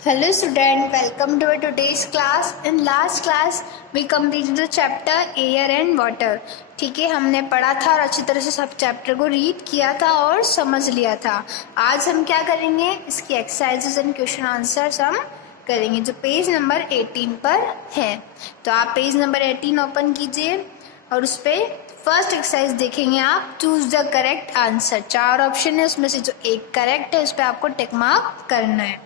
Hello student, welcome to our today's class. In last class we completed the chapter air and water. ठीक है, हमने पढ़ा था और अच्छी तरह से सब चैप्टर को रीड किया था और समझ लिया था. आज हम क्या करेंगे, इसकी एक्सरसाइजेस एंड क्वेश्चन आंसर्स हम करेंगे जो पेज नंबर 18 पर है. तो आप पेज नंबर 18 ओपन कीजिए और उस पर फर्स्ट एक्सरसाइज देखेंगे आप. Choose the correct answer. 4 option है, उसमें से जो एक करेक्ट है उस पर आपको टिक मार्क करना है.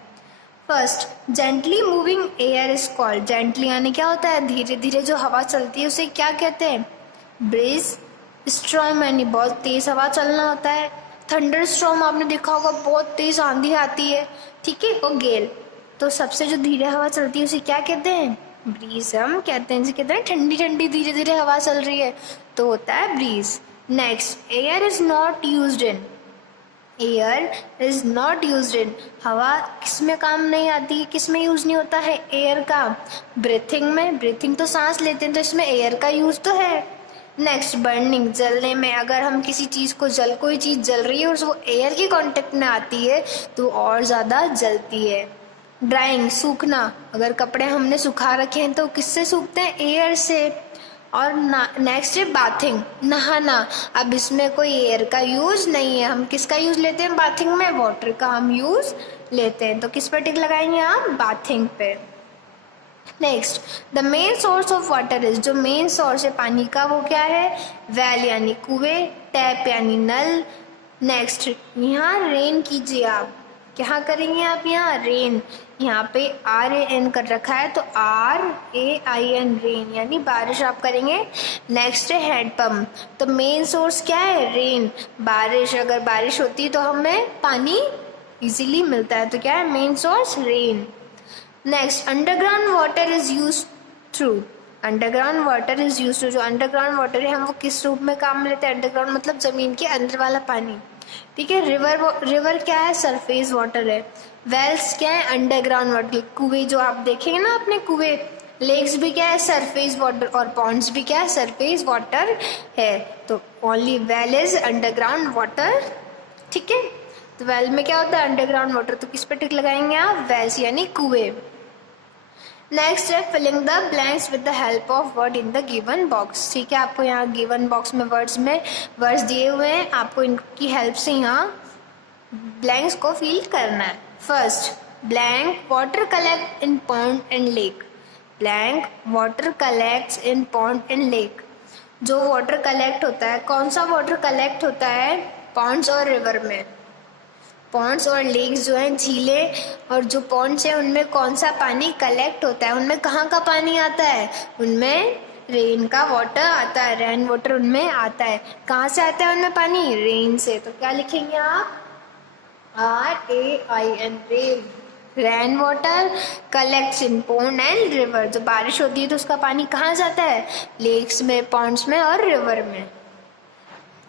First, gently moving air is called. Gently यानी क्या होता है, धीरे धीरे जो हवा चलती है उसे क्या कहते हैं, ब्रीज. स्ट्रॉम यानी बहुत तेज हवा चलना होता है. थंडर स्ट्रॉम आपने देखा होगा, बहुत तेज आंधी आती है. ठीक है, और गेल. तो सबसे जो धीरे हवा चलती है उसे क्या कहते हैं, ब्रीज हम कहते हैं. जिसे कहते हैं ठंडी ठंडी धीरे धीरे हवा चल रही है तो होता है breeze. Next, air is not used in. Air is not use in. हवा किस में काम नहीं आती, किस में यूज नहीं होता है एयर का, ब्रीथिंग में. ब्रीथिंग तो सांस लेते हैं तो इसमें एयर का यूज तो है. नेक्स्ट, बर्निंग, जलने में. अगर हम किसी चीज को कोई चीज जल रही है और वो एयर के कांटेक्ट में आती है तो और ज्यादा जलती है. ड्राइंग, सूखना. अगर कपड़े हमने सुखा रखे हैं तो किससे सूखते हैं, एयर से. और नेक्स्ट है बाथिंग, नहाना. अब इसमें कोई एयर का यूज नहीं है, हम किसका यूज लेते हैं बाथिंग में, वाटर का हम यूज लेते हैं. तो किस पर टिक लगाएंगे आप, बाथिंग पे. Next, the main source of water is. जो मेन सोर्स है पानी का वो क्या है, वेल यानी कुएं, टैप यानी नल. नेक्स्ट, यहाँ रेन कीजिए आप. क्या करेंगे आप, यहाँ रेन. यहाँ पे RAN कर रखा है तो RAIN रेन यानी बारिश आप करेंगे. नेक्स्ट है हैंड पंप. तो मेन सोर्स क्या है, रेन. बारिश, अगर बारिश होती है तो हमें पानी इजीली मिलता है तो क्या है, main source rain. Next, underground water is use through. Underground water is use through. जो अंडरग्राउंड वाटर है हम वो किस रूप में काम में लेते हैं, अंडरग्राउंड मतलब जमीन के अंदर वाला पानी. ठीक है, रिवर क्या है, सरफेस वाटर है. वेल्स क्या है, अंडरग्राउंड वाटर. कुएं जो आप देखेंगे ना अपने कुएं, लेक्स भी क्या है, सरफेस वाटर. और पॉन्ड्स भी क्या है, सरफेस वाटर है. तो only well is underground water. ठीक है, तो वेल में क्या होता है, अंडरग्राउंड वाटर. तो किस पे टिक लगाएंगे आप, वेल्स यानी कुएं. नेक्स्ट है filling the blanks with the help of word in the given box. ठीक है, आपको यहाँ गिवन बॉक्स में वर्ड्स दिए हुए हैं, आपको इनकी हेल्प से यहाँ ब्लैंक्स को फिल करना है. First, blank, water collect in pond and lake. Blank, water collects in pond and lake. जो वाटर कलेक्ट होता है, कौन सा वाटर कलेक्ट होता है, पॉन्ड्स और रिवर में. पॉन्ड्स और लेक्स जो हैं, झीलें और जो पॉन्ड्स हैं उनमें कौन सा पानी कलेक्ट होता है, उनमें कहाँ का पानी आता है, उनमें रेन का वाटर आता है. रेन वाटर उनमें आता है. कहाँ से आता है उनमें पानी, रेन से. तो क्या लिखेंगे आप, RAIN rain. Rain water collects in pond and river. जो बारिश होती है तो उसका पानी कहाँ जाता है, लेक्स में, पॉन्ड्स में और रिवर में.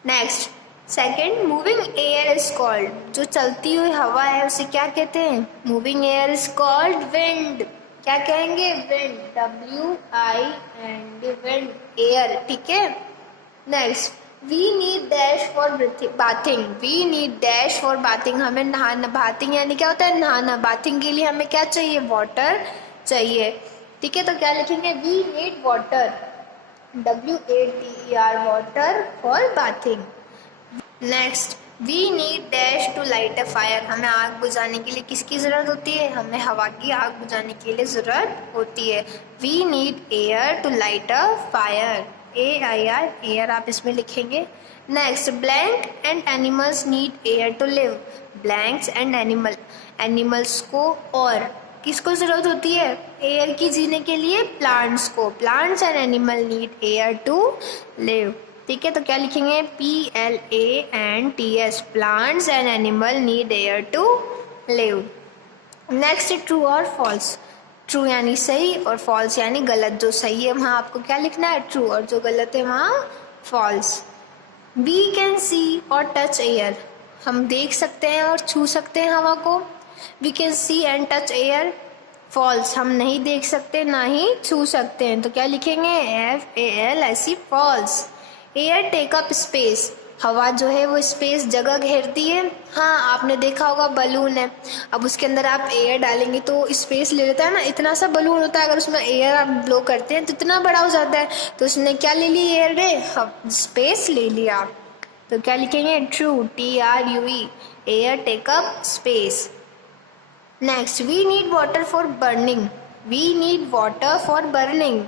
Next, second, moving air is called. जो चलती हुई हवा है उसे क्या कहते हैं, moving air is called wind. क्या कहेंगे, विंड. WIND wind, air. ठीक है. Next, we need dash for bathing. We need dash for bathing. हमें नहाना, बाथिंग यानी क्या होता है, नहाना. बाथिंग के लिए हमें क्या चाहिए, वाटर चाहिए. ठीक है, तो क्या लिखेंगे, we need water, WATER water for bathing. Next, we need dash to light a fire. हमें आग बुझाने के लिए किसकी ज़रूरत होती है, हमें हवा की आग बुझाने के लिए ज़रूरत होती है. We need air to light a fire. AIR air आप इसमें लिखेंगे. Next, blank and animals need air to live. Blanks and animals को और किसको ज़रूरत होती है, एयर की जीने के लिए, प्लांट्स को. Plants and animal need air to live. ठीक है, तो क्या लिखेंगे, PLANTS plants and animal need air to live. Next, true और फॉल्स. ट्रू यानी सही और फॉल्स यानी गलत. जो सही है वहाँ आपको क्या लिखना है, ट्रू, और जो गलत है वहाँ फॉल्स. वी कैन सी और टच एयर. हम देख सकते हैं और छू सकते हैं हवा को. We can see and touch air. False, हम नहीं देख सकते ना ही छू सकते हैं. तो क्या लिखेंगे, FALS false. Air take up space. हवा जो है वो स्पेस जगह घेरती है। हाँ, आपने देखा होगा बलून है, अब उसके अंदर आप एयर डालेंगे तो स्पेस ले लेता है ना। इतना सा बलून होता है, अगर उसमें एयर आप ब्लो करते हैं तो इतना बड़ा हो जाता है। तो उसने क्या ले ली, एयर ने स्पेस ले लिया। तो क्या लिखेंगे, true, TRUE, air take up space. Next, we need water for burning. We need water for burning.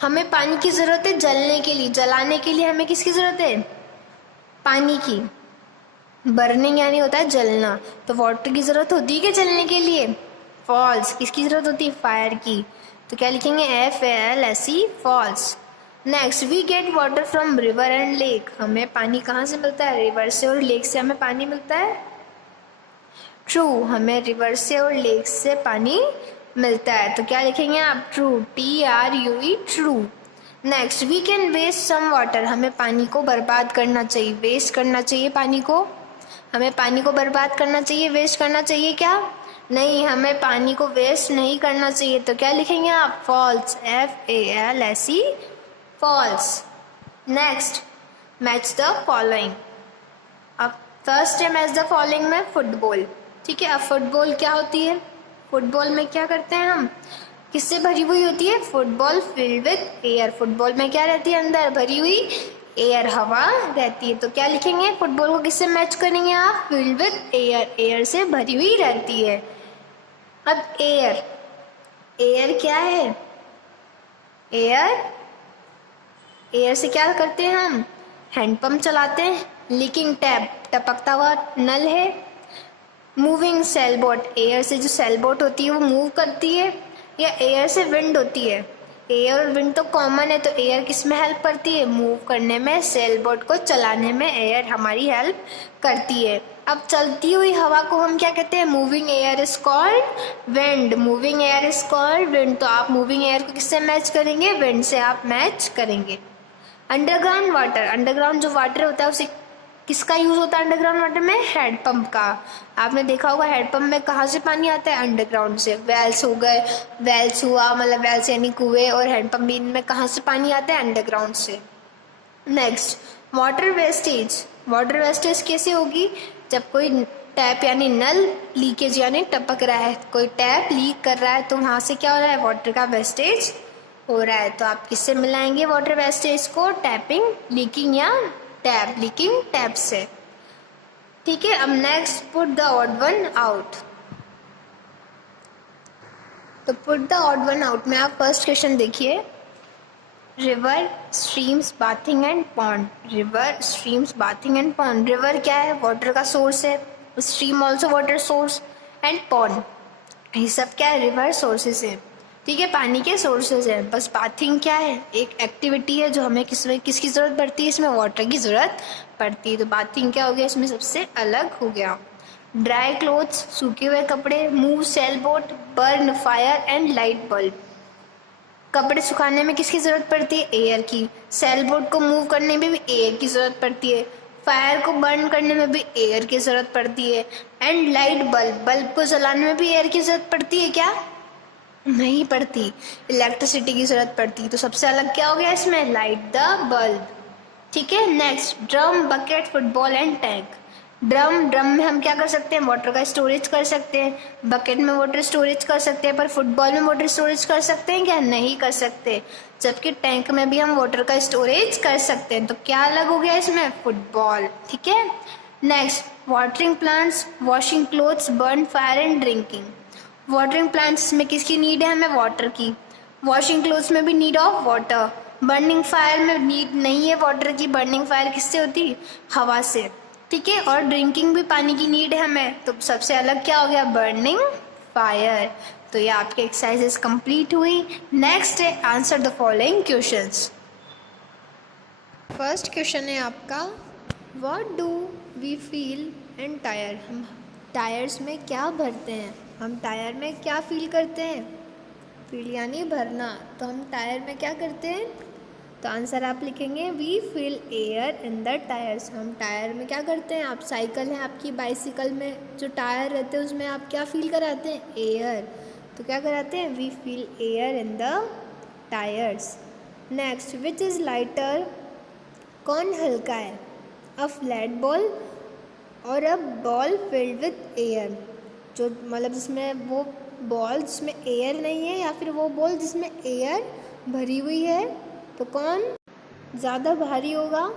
हमें पानी की ज़रूरत है जलने के लिए, जलाने के लिए हमें किसकी ज़रूरत है, पानी की। बर्निंग यानी होता है जलना, तो वाटर की ज़रूरत होती है क्या जलने के लिए, फॉल्स। किसकी ज़रूरत होती है, फायर की। तो क्या लिखेंगे, FALSE, false. Next, we get water from river and lake. हमें पानी कहाँ से मिलता है, रिवर से और लेक से हमें पानी मिलता है। ट्रू, हमें रिवर से और लेक से पानी मिलता है। तो क्या लिखेंगे आप, true, TRUE, true. Next, we can waste some water. हमें पानी को बर्बाद करना चाहिए, वेस्ट करना चाहिए पानी को। हमें पानी को बर्बाद करना चाहिए, वेस्ट करना चाहिए क्या, नहीं, हमें पानी को वेस्ट नहीं करना चाहिए। तो क्या लिखेंगे आप, false, FALSE, false. Next, match the following. अब फर्स्ट है मैच द फॉलोइंग में फुटबॉल। ठीक है, अब फुटबॉल क्या होती है, फुटबॉल में क्या करते हैं हम, किससे भरी हुई होती है, football filled with air. Football में क्या रहती है, अंदर भरी हुई एयर, हवा रहती है। तो क्या लिखेंगे, फुटबॉल को किससे मैच करेंगे आप, फिल्ड विद एयर, एयर से भरी हुई रहती है। अब एयर, एयर क्या है, एयर, एयर से क्या करते हैं हम, हैंडपंप चलाते हैं। लीकिंग टैप, टपकता हुआ नल है। मूविंग सेलबोट, एयर से जो सेलबोट होती है वो मूव करती है। या एयर से विंड होती है, एयर और विंड तो कॉमन है, तो एयर किस में हेल्प करती है, मूव करने में, सेलबोट को चलाने में एयर हमारी हेल्प करती है। अब चलती हुई हवा को हम क्या कहते हैं, moving air is called wind. Moving air is called wind. तो आप मूविंग एयर को किससे मैच करेंगे, विंड से आप मैच करेंगे। अंडरग्राउंड वाटर, अंडरग्राउंड जो वाटर होता है उसे किसका यूज होता है अंडरग्राउंड वाटर में, हैंडपंप का। आपने देखा होगा हैंडपंप में कहाँ से पानी आता है, अंडरग्राउंड से। वेल्स हो गए, वेल्स हुआ मतलब वेल्स यानी कुएं, और हैंडपंप भी, इनमें कहाँ से पानी आता है, अंडरग्राउंड से। Next, water wastage. Water wastage कैसे होगी, जब कोई टैप यानी नल लीकेज यानी टपक रहा है, कोई टैप लीक कर रहा है, तो वहाँ से क्या हो रहा है, वाटर का वेस्टेज हो रहा है। तो आप किससे मिलाएंगे वाटर वेस्टेज को, टैपिंग, लीकिंग या टैप, लीकिंग टैप से। ठीक है, अब next, put the odd one out. तो put the odd one out में आप फर्स्ट क्वेश्चन देखिए, river, streams, bathing and pond. River, streams, bathing and pond. River क्या है, वाटर का सोर्स है। Stream also water source, and pond, ये सब क्या है, रिवर सोर्सेज है। ठीक है, पानी के सोर्सेज है। बस बाथिंग क्या है, एक एक्टिविटी है जो हमें किसकी ज़रूरत पड़ती है, इसमें वाटर की ज़रूरत पड़ती है। तो बाथिंग क्या हो गया, इसमें सबसे अलग हो गया। ड्राई क्लोथ्स, सूखे हुए कपड़े। Move sail boat, burn fire and light bulb. कपड़े सुखाने में किसकी ज़रूरत पड़ती है, एयर की। सेल बोट को मूव करने में भी एयर की ज़रूरत पड़ती है। फायर को बर्न करने में भी एयर की ज़रूरत पड़ती है। एंड लाइट बल्ब, बल्ब को जलाने में भी एयर की ज़रूरत पड़ती है क्या, नहीं पड़ती, इलेक्ट्रिसिटी की जरूरत पड़ती। तो सबसे अलग क्या हो गया इसमें, लाइट द बल्ब। ठीक है, next, drum, bucket, football and tank. Drum में हम क्या कर सकते हैं, वाटर का स्टोरेज कर सकते हैं। बकेट में वाटर स्टोरेज कर सकते हैं, पर फुटबॉल में वाटर स्टोरेज कर सकते हैं क्या, नहीं कर सकते। जबकि टैंक में भी हम वाटर का स्टोरेज कर सकते हैं। तो क्या अलग हो गया इसमें, फुटबॉल। ठीक है, next, watering plants, washing clothes, burn fire and drinking. Watering plants में किसकी नीड है, हमें वाटर की। वॉशिंग क्लोथ्स में भी need of water. Burning fire में नीड नहीं है वाटर की, बर्निंग फायर किससे होती है, हवा से। ठीक है, और ड्रिंकिंग भी पानी की नीड है हमें। तो सबसे अलग क्या हो गया, बर्निंग फायर। तो ये आपकी एक्सरसाइजेस कंप्लीट हुई। नेक्स्ट है, answer the following questions. First question है आपका, what do we fill in tyre. हम टायर्स में क्या भरते हैं, हम टायर में क्या फील करते हैं, फील यानी भरना। तो हम टायर में क्या करते हैं, तो आंसर आप लिखेंगे, we fill air in the tyres. हम टायर में क्या करते हैं, आप साइकिल है आपकी, बाइसिकल में जो टायर रहते हैं उसमें आप क्या फील कराते हैं, एयर। तो क्या कराते हैं, we fill air in the tyres. Next, which is lighter, कौन हल्का है, अ फ्लैट बॉल और a ball filled with air. जो मतलब जिसमें वो बॉल जिसमें एयर नहीं है या फिर वो बॉल जिसमें एयर भरी हुई है, तो कौन ज़्यादा भारी होगा?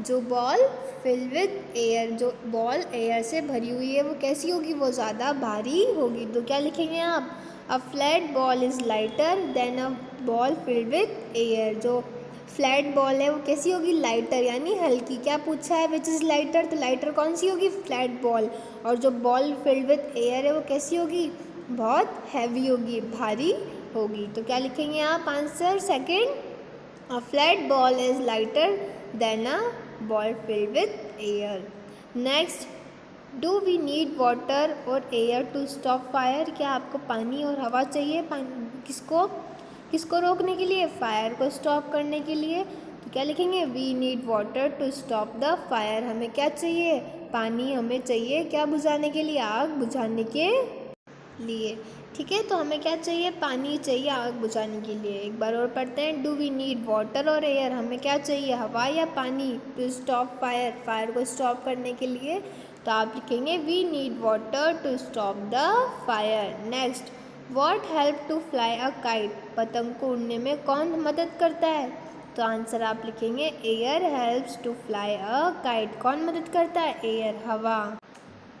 जो बॉल फिल्ड विथ एयर, जो बॉल एयर से भरी हुई है वो कैसी होगी? वो ज़्यादा भारी होगी। तो क्या लिखेंगे आप? अ flat ball is lighter than a ball filled with air. जो फ्लैट बॉल है वो कैसी होगी? लाइटर यानी हल्की। क्या पूछा है? विच इज़ लाइटर, तो लाइटर कौन सी होगी? Flat ball. और जो बॉल फिल्ड विथ एयर है वो कैसी होगी? बहुत हैवी होगी, भारी होगी। तो क्या लिखेंगे आप answer second? A flat ball is lighter than a ball filled with air. Next, do we need water or air to stop fire? क्या आपको पानी और हवा चाहिए? किसको रोकने के लिए? फायर को स्टॉप करने के लिए। तो क्या लिखेंगे? We need water to stop the fire. हमें क्या चाहिए? पानी हमें चाहिए क्या बुझाने के लिए? आग बुझाने के लिए। ठीक है, तो हमें क्या चाहिए? पानी चाहिए आग बुझाने के लिए। एक बार और पढ़ते हैं। डू वी नीड वाटर और एयर? हमें क्या चाहिए? हवा या पानी? टू स्टॉप फायर, फायर को स्टॉप करने के लिए। तो आप लिखेंगे we need water to stop the fire. Next, what help to fly a kite? पतंग को उड़ने में कौन मदद करता है? तो आंसर आप लिखेंगे air helps to fly a kite. कौन मदद करता है? एयर, हवा।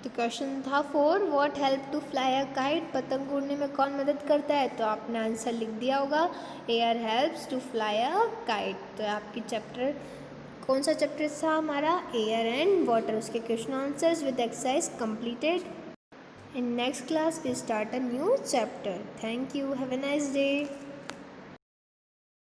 तो क्वेश्चन था 4, what help to fly a kite? पतंग उड़ने में कौन मदद करता है? तो आपने आंसर लिख दिया होगा air helps to fly a kite. तो आपकी चैप्टर कौन सा चैप्टर था हमारा? Air and water. उसके question answers with exercise completed. In next class we start a new chapter. Thank you, have a nice day.